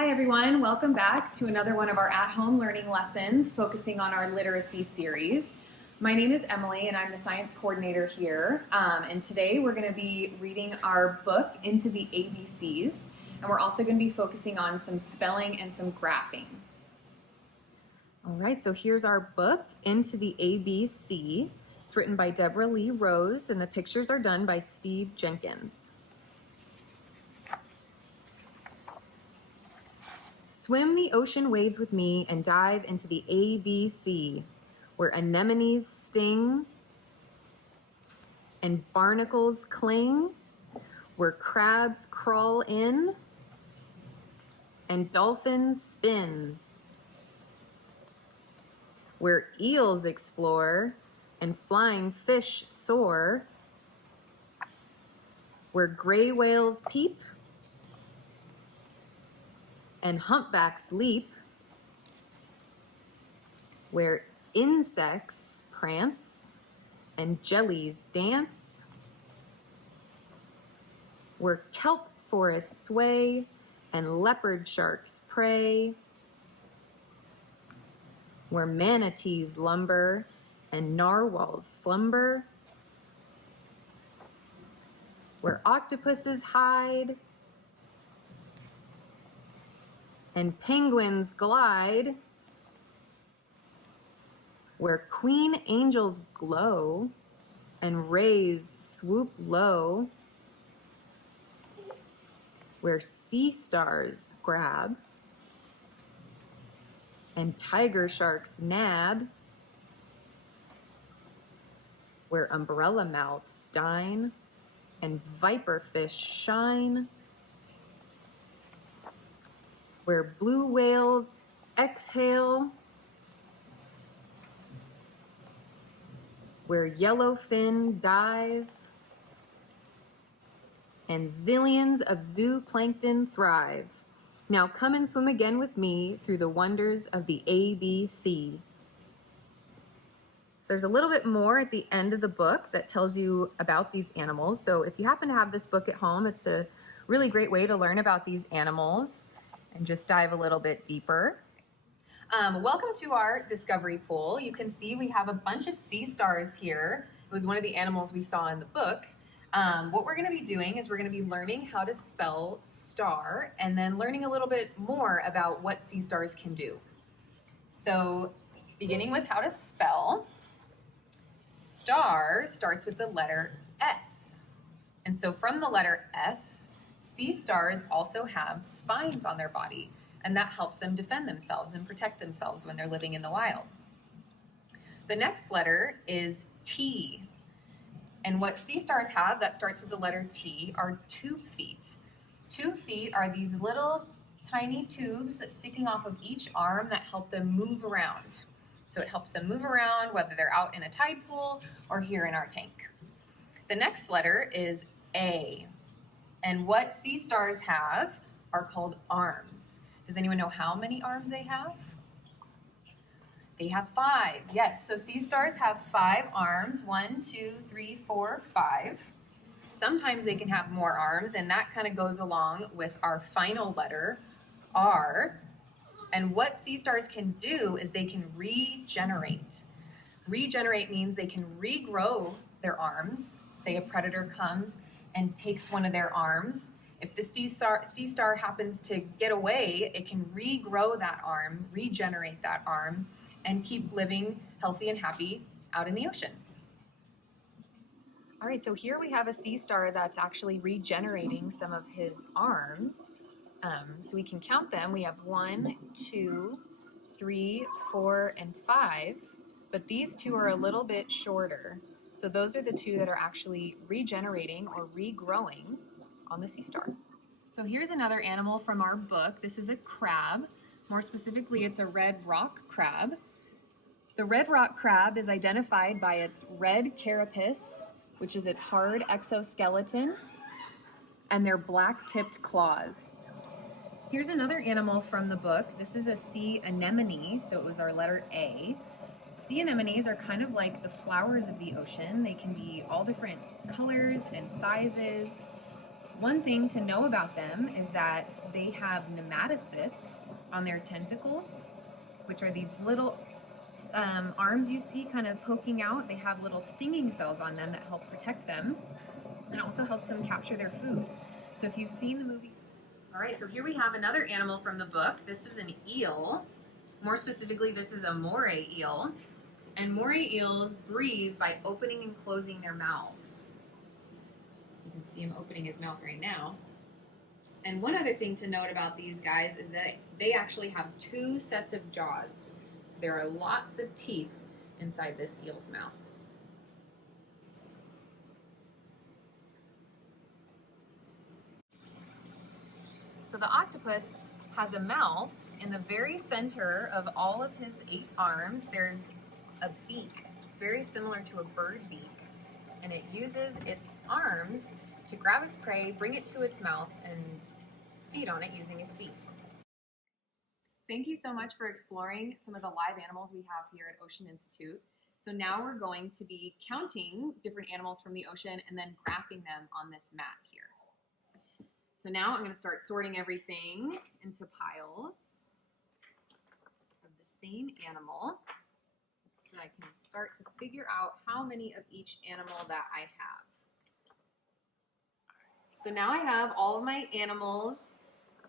Hi everyone, welcome back to another one of our at-home learning lessons focusing on our literacy series. My name is Emily and I'm the science coordinator here. And today we're going to be reading our book, Into the ABCs, and we're also going to be focusing on some spelling and some graphing. All right, so here's our book, Into the ABC. It's written by Deborah Lee Rose and the pictures are done by Steve Jenkins. Swim the ocean waves with me and dive into the ABC, where anemones sting and barnacles cling, where crabs crawl in and dolphins spin, where eels explore and flying fish soar, where gray whales peep and humpbacks leap, where insects prance and jellies dance, where kelp forests sway and leopard sharks prey, where manatees lumber and narwhals slumber, where octopuses hide and penguins glide, where queen angels glow and rays swoop low, where sea stars grab and tiger sharks nab, where umbrella mouths dine and viper fish shine, where blue whales exhale, where yellowfin dive, and zillions of zooplankton thrive. Now come and swim again with me through the wonders of the ABC. So there's a little bit more at the end of the book that tells you about these animals. So if you happen to have this book at home, it's a really great way to learn about these animals and just dive a little bit deeper. Welcome to our discovery pool. You can see we have a bunch of sea stars here. It was one of the animals we saw in the book. What we're going to be doing is we're going to be learning how to spell star and then learning a little bit more about what sea stars can do. So beginning with how to spell, star starts with the letter S. And so from the letter S, sea stars also have spines on their body, and that helps them defend themselves and protect themselves when they're living in the wild. The next letter is T. And what sea stars have that starts with the letter T are tube feet. Tube feet are these little tiny tubes that sticking off of each arm that help them move around. So it helps them move around whether they're out in a tide pool or here in our tank. The next letter is A. And what sea stars have are called arms. Does anyone know how many arms they have? They have 5, yes. So sea stars have 5 arms, 1, 2, 3, 4, 5. Sometimes they can have more arms, and that kind of goes along with our final letter, R. And what sea stars can do is they can regenerate. Regenerate means they can regrow their arms. Say a predator comes and takes one of their arms. If the sea star happens to get away, it can regrow that arm, regenerate that arm, and keep living healthy and happy out in the ocean. All right, so here we have a sea star that's actually regenerating some of his arms. So we can count them. We have 1, 2, 3, 4, and 5, but these 2 are a little bit shorter. So those are the 2 that are actually regenerating or regrowing on the sea star. So here's another animal from our book. This is a crab. More specifically, it's a red rock crab. The red rock crab is identified by its red carapace, which is its hard exoskeleton, and their black-tipped claws. Here's another animal from the book. This is a sea anemone, so it was our letter A. Sea anemones are kind of like the flowers of the ocean. They can be all different colors and sizes. One thing to know about them is that they have nematocysts on their tentacles, which are these little arms you see kind of poking out. They have little stinging cells on them that help protect them, and also helps them capture their food. So if you've seen the movie... All right, so here we have another animal from the book. This is an eel. More specifically, this is a moray eel. And moray eels breathe by opening and closing their mouths. You can see him opening his mouth right now. And one other thing to note about these guys is that they actually have 2 sets of jaws. So there are lots of teeth inside this eel's mouth. So the octopus has a mouth. In the very center of all of his 8 arms, there's a beak, very similar to a bird beak. And it uses its arms to grab its prey, bring it to its mouth, and feed on it using its beak. Thank you so much for exploring some of the live animals we have here at Ocean Institute. So now we're going to be counting different animals from the ocean and then graphing them on this map here. So now I'm going to start sorting everything into piles of the same animal so that I can start to figure out how many of each animal that I have. So now I have all of my animals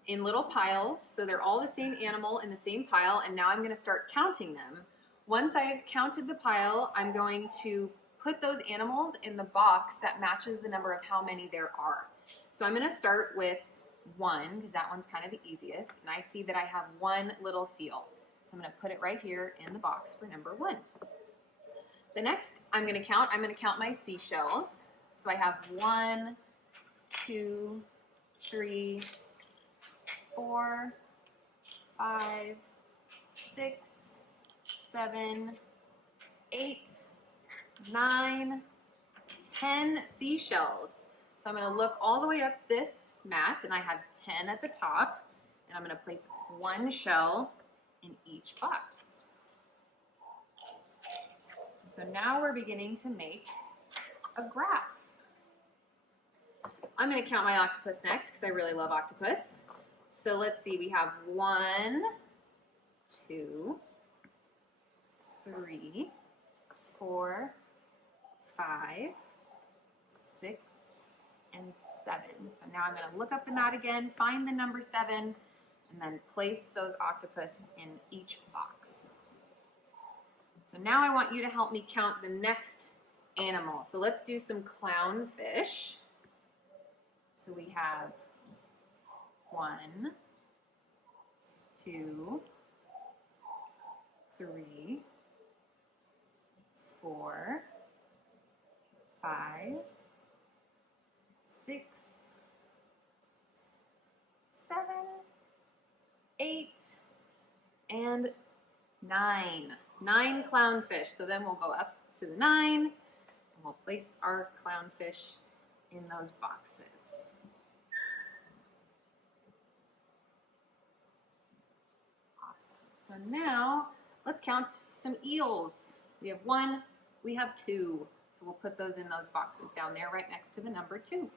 in little piles, so they're all the same animal in the same pile, and now I'm going to start counting them. Once I've counted the pile, I'm going to put those animals in the box that matches the number of how many there are. So I'm going to start with 1, because that one's kind of the easiest, and I see that I have 1 little seal. So I'm going to put it right here in the box for number 1. The next I'm going to count my seashells. So I have 1, 2, 3, 4, 5, 6, 7, 8, 9, 10 seashells. So I'm going to look all the way up this mat, and I have 10 at the top, and I'm going to place 1 shell in each box. So now we're beginning to make a graph. I'm going to count my octopus next because I really love octopus. So let's see, we have 1, 2, 3, 4, 5, 6, and 7. So now I'm going to look up the mat again, find the number 7, and then place those octopus in each box. So now I want you to help me count the next animal. So let's do some clownfish. So we have 1, 2, 3, 4, 5, 6, 7, 8, and 9. 9 clownfish. So then we'll go up to the 9, and we'll place our clownfish in those boxes. Awesome. So now let's count some eels. We have 1, we have 2. So we'll put those in those boxes down there right next to the number 2.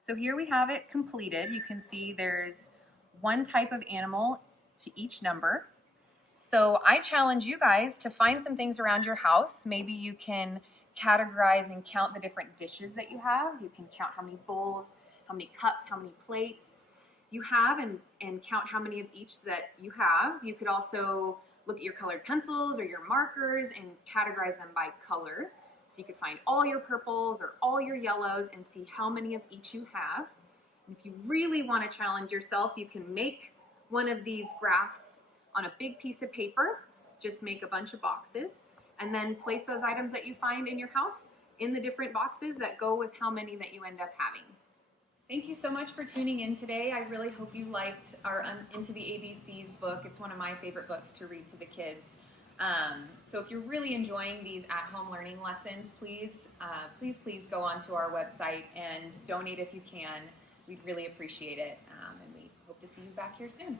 So here we have it completed. You can see there's 1 type of animal to each number. So I challenge you guys to find some things around your house. Maybe you can categorize and count the different dishes that you have. You can count how many bowls, how many cups, how many plates you have, and count how many of each that you have. You could also look at your colored pencils or your markers and categorize them by color. So you could find all your purples or all your yellows and see how many of each you have. And if you really want to challenge yourself, you can make one of these graphs on a big piece of paper. Just make a bunch of boxes and then place those items that you find in your house in the different boxes that go with how many that you end up having. Thank you so much for tuning in today. I really hope you liked our Into the ABCs book. It's one of my favorite books to read to the kids. So if you're really enjoying these at-home learning lessons, please go onto our website and donate if you can. We'd really appreciate it, and we hope to see you back here soon.